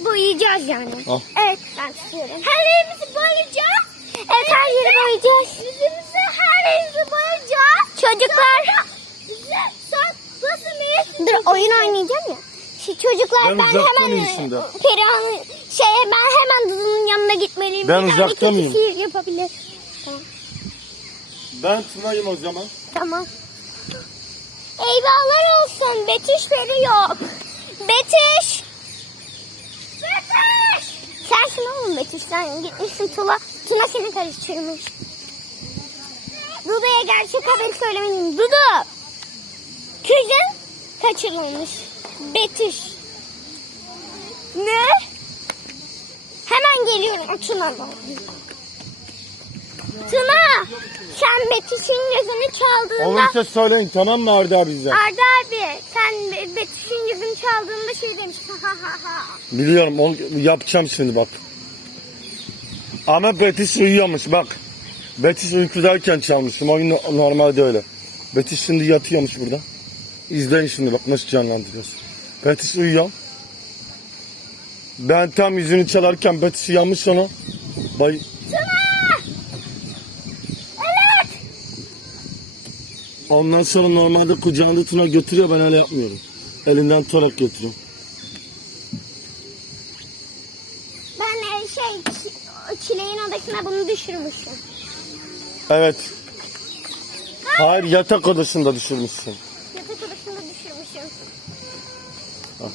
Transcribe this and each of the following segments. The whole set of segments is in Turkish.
Boyayacağız yani. Al. Evet ben tutuyorum. Her yerimizi boyayacağız. Evet her yeri boyayacağız. Yüzümüzü her yerimizi boyayacağız. Çocuklar. Bize sen nasıl bir Dur oyun oynayacağım ya. Şu çocuklar Ben ben, hemen şimdi? Perihan'ın şeye ben hemen Dudu'nun yanına gitmeliyim. Ben uzakta mıyım? sihir yapabilir. Tamam. Ben Tuna'yım o zaman. Tamam. Eyvahlar olsun. Betiş veriyor. Betiş. Betiş. Sensin oğlum Betiş. Sen gitmişsin Tula. Tuna seni karıştırmış. Dudu'ya gerçek haberi söylemeliyim. Dudu. Kızın kaçırılmış. Betiş. Ne? Hemen geliyorum. Tuna. Tuna. Sen Betiş'in yüzünü çaldığında... Olursa söyleyin tamam mı Arda abi bize? Arda abi sen Be- Betüş'ün yüzünü çaldığında şey demiş ha ha ha ha. Biliyorum yapacağım şimdi bak. Ama Betis uyuyormuş bak. Betis uykudayken çalmışım. Oyun no- normalde öyle. Betis şimdi yatıyormuş burada. İzleyin şimdi bak nasıl canlandırıyoruz. Betis uyuyor. Ben tam yüzünü çalarken Betis uyanmış onu. Bay Tuna! Evet! Ondan sonra normalde kucağında Tuna götürüyor ben öyle yapmıyorum. Elinden tutarak götürüyorum. Ben e, şey çi- çileğin odasına bunu düşürmüşüm. Evet. Hayır yatak odasında düşürmüşsün. Yatak odasında düşürmüşüm. Al.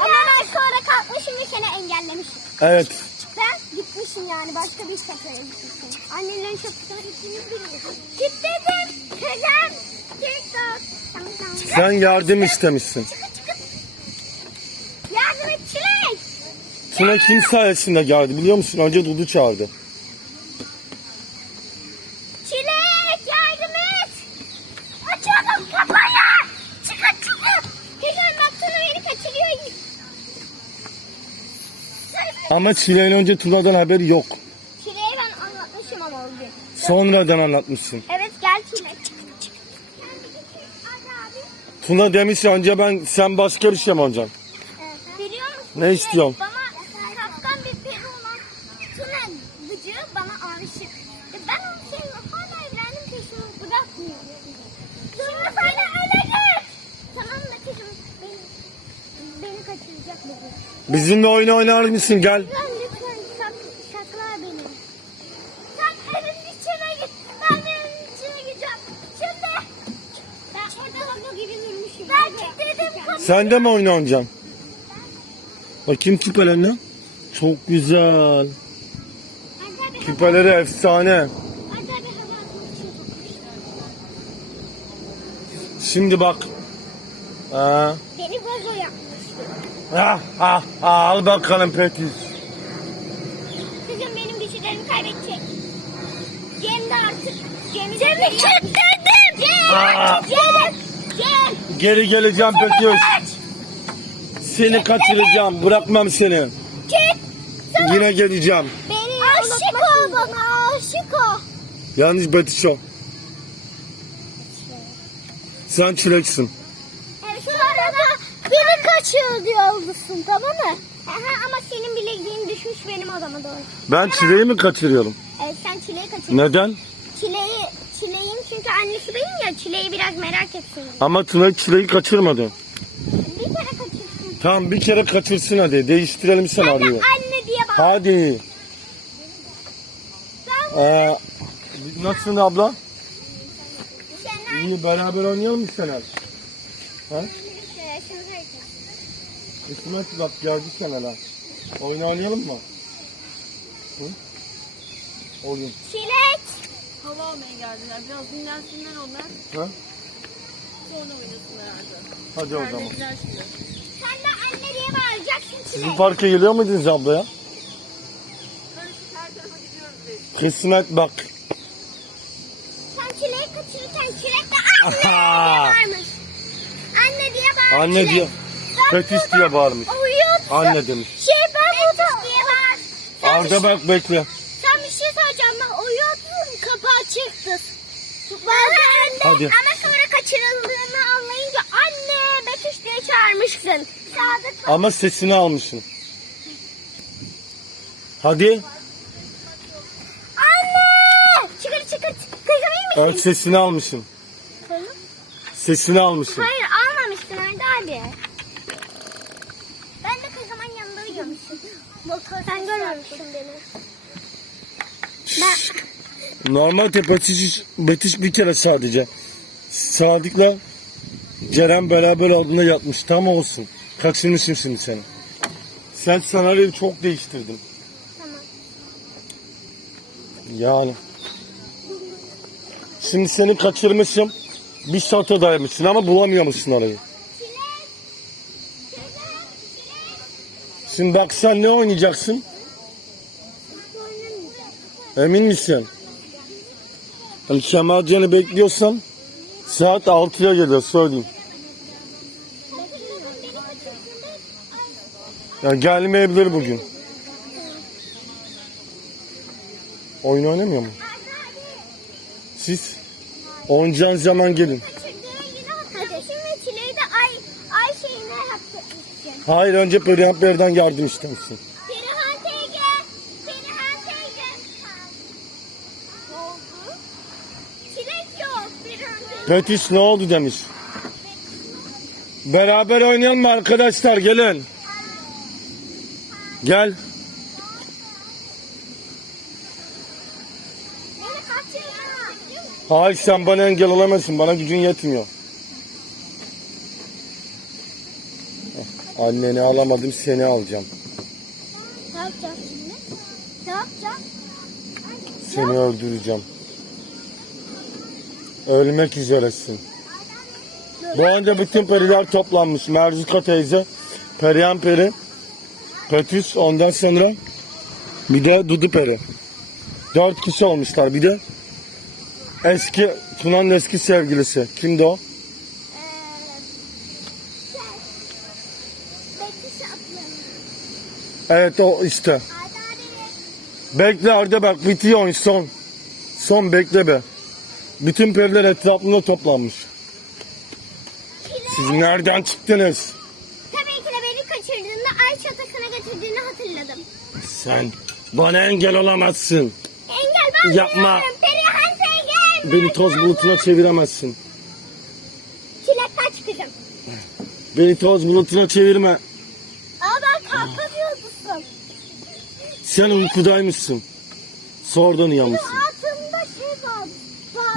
Ama ben sonra kalkmışım ve seni engellemişim. Evet. Ben gitmişim yani başka bir sefere gitmişim. Annelerin şapkasına. Kızım. TikTok. Tamam tamam. Sen yardım istemişsin. Çıkın çıkın. Yardım et çilek. Tuna kim sayesinde geldi biliyor musun? Önce Dudu çağırdı. Çilek yardım et. Açalım kapıyı. Çıkın çıkın. Kızım baksana beni kaçırıyor. Ama Çile'nin önce Tuna'dan haberi yok. Çileğe ben anlatmışım ama o gün. Sonradan anlatmışsın. Evet abi. Tuna demiş önce ben sen başka bir şey mi olacaksın? Biliyor musun? Ne istiyorsun? Bana kaptan bir peri olan Tuna gıcığı bana aşık. E Ben onu sevmiyorum. Hala evlendim peşimi bırakmıyor. Şimdi sana öyle git. Tamam da kızım beni, beni kaçıracak bugün. Bizimle oyun oynar mısın gel. Sen de mi oyun oynayacaksın? Bakayım küpelerine. Çok güzel. Küpeleri efsane. Şimdi bak. Ha. Beni vazo yapmış. Ah, ah, ah, al bakalım Petis. Kızım benim güçlerimi kaybedecek. Cem de artık Cem'i Cem'i kilitledim. Cem. Cem. Geri geleceğim Petis. Seni kaçıracağım. Bırakmam seni. Git. Yine geleceğim. Beni aşık ol bana aşık ol. Yalnız Petis o. Sen çileksin. Evet, sonra da beni kaçıyor diyorsun tamam mı? Aha, ama senin bilekliğin düşmüş benim odama doğru. Ben çileği mi kaçırıyorum? Evet sen çileği kaçırdın. Neden? Çileği, çileğin çünkü annesi benim ya çileği biraz merak etsin. Ama Tuna çileği kaçırmadı. Bir kere kaçırsın. Tamam bir kere kaçırsın hadi. Değiştirelim Sen de senaryoyu. anne diye bak. Hadi. Sen Ee, nasılsın abla? Şener. İyi beraber oynayalım mı Sener? Ha? İsmet bak geldi Sener ha. Oyun oynayalım mı? Hı? Oyun. Çilek. Hava almaya geldiler. Biraz dinlensinler onlar. Ha? Sonra oynasınlar herhalde. Hadi o zaman. Terlediler şimdi. Sen de anne diye bağıracaksın Sizin çilek. parka geliyor muydunuz ablaya? Karışık her tarafa gidiyoruz biz. Kısmet bak. Sen çileği kaçırırken çilek de anne diye Aha! bağırmış. Anne diye bağır Anne diye. Burada diye bağırmış. Uyuyordum. Anne demiş. Şey ben burada. diye bağır. Arda şey, bak bekle. sen bir şey söyleyeceğim ben uyuyordum kapı açıktı. Bazen Hadi. ama sonra kaçırıldığını anlayınca anne Betüş diye çağırmışsın. Sadık. Ama sesini almışsın. Hadi. Anne! Çıkır çıkır. Kıykamayı mı? Evet sesini almışsın. Sesini almışsın. Hayır almamıştın Arda abi. Ben de kıykamanın yanında uyuyormuşum. Sen görmemişsin beni. Ben... Normalde Betiş, Betiş bir kere sadece. Sadık'la Ceren beraber olduğunda yatmış. Tam olsun. Kaçırmışsın şimdi seni. Sen senaryoyu çok değiştirdin. Tamam. Yani. Şimdi seni kaçırmışım. Bir şatodaymışsın ama bulamıyormuşsun arayı. Şimdi bak sen ne oynayacaksın? Emin misin? Hani Kemalcan'ı bekliyorsan saat 6'ya geliyor söyleyeyim. Ya gelmeyebilir bugün. Oyun oynamıyor mu? Siz oynayacağınız zaman gelin. Hayır önce Perihan yardım istemişsin. Perihan teyze. Perihan teyze. Ne oldu? Çilek yok. Petiş ne oldu demiş. Beraber oynayalım mı arkadaşlar gelin. Gel. Hayır sen bana engel olamazsın. Bana gücün yetmiyor. Anneni alamadım seni alacağım. Ne yapacağız şimdi? Ne yapacağız? Seni öldüreceğim. Ölmek üzeresin. Bu önce bütün periler toplanmış. Merzuka teyze, Perihan peri, Petüs ondan sonra bir de Dudu peri. Dört kişi olmuşlar. Bir de eski, Tuna'nın eski sevgilisi. Kimdi o? Eee... Şey... Evet o işte. Bekle Arda bak bitiyor son. Son bekle be. Bütün periler etrafında toplanmış. Siz nereden çıktınız? Tabii ki de beni kaçırdığında ay çatasına götürdüğünü hatırladım. Sen bana engel olamazsın. Engel ben Yapma. biliyorum. Perihan teyze. Beni toz bulutuna çeviremezsin. Çilek kaç kızım. Beni toz bulutuna çevirme. Aa ben kalkamıyordum. Sen uykudaymışsın. Sonradan uyanmışsın.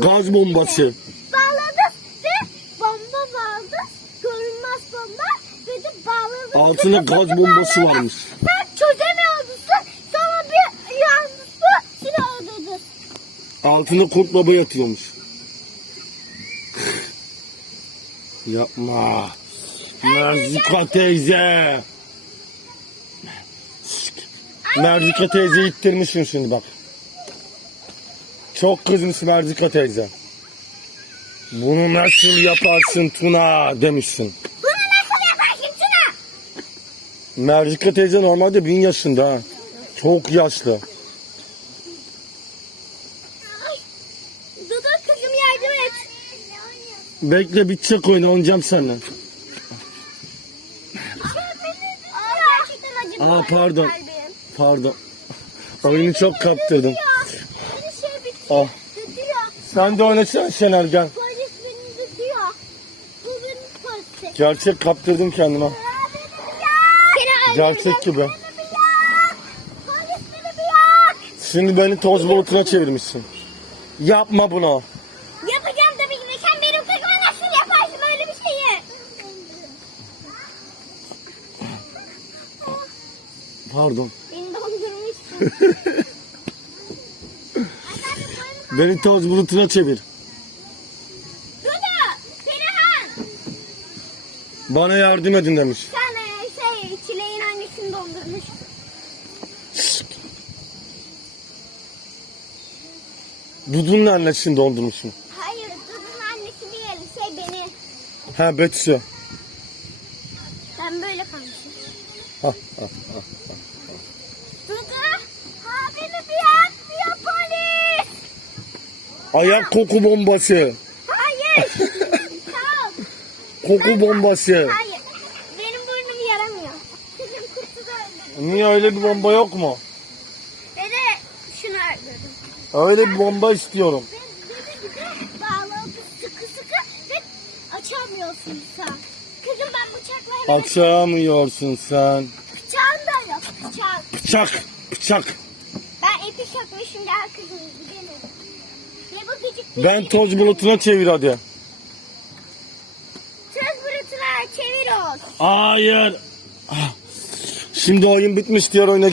Gaz bombası. Bağladı ve bomba vardı. Görünmez bomba ve de bağladı. Altında gaz bombası varmış. Sen çözemiyordun. Sonra bir yanlısı seni öldürdü. Altında kurt baba yatıyormuş. Yapma. Merzika teyze. Merzika teyze ittirmişsin şimdi bak. Çok kızmış Merzika teyze. Bunu nasıl yaparsın Tuna demişsin. Bunu nasıl yaparsın Tuna? Merzika teyze normalde bin yaşında ha. Çok yaşlı. Dudu kızım yardım et. Bekle bitecek oyun oynayacağım seninle. Aa, pardon. Pardon. Oyunu çok kaptırdım. Tutuyor. Beni şey bitiyor. Ah. Tutuyor. Sen de oynasana Şener gel. Polis beni tutuyor. Bu benim polisi. Gerçek kaptırdım kendime. Seni Gerçek gibi. Polis beni bir yak. Şimdi beni toz bulutuna çevirmişsin. Yapma bunu. Yapacağım tabii ki de. Sen benim kızıma nasıl yaparsın böyle bir şeyi? Pardon. Beni dondurmuşsun. Beni toz bulutuna çevir. Dudu! Perihan! Bana yardım edin demiş. Sen e, şey çileğin annesini dondurmuş. Dudu'nun annesini dondurmuşsun. Hayır Dudu'nun annesi değil. Şey beni. Ha Betüs'ü. Ben böyle kalmışım. Ha, ha, ha. Dudu! Abimi bir yak diyor polis! Ayak koku bombası. Hayır! Tamam. Koku bombası. Hayır. Benim burnum öldürdüm. Niye öyle bir bomba yok mu? Dede şunu öldürdüm. Öyle bir bomba istiyorum. Ve dede bir de sıkı sıkı ve açamıyorsun sen. Kızım ben bıçakla hemen Açamıyorsun sen. Bıçağın da yok. Bıçak. Bıçak. Bıçak. Ben ipi sökmüşüm gel kızım gidelim. Ben toz bulutuna çevir hadi. Söz bulutuna çevir olsun. Hayır. Ah. Şimdi oyun bitmiş diğer oyuna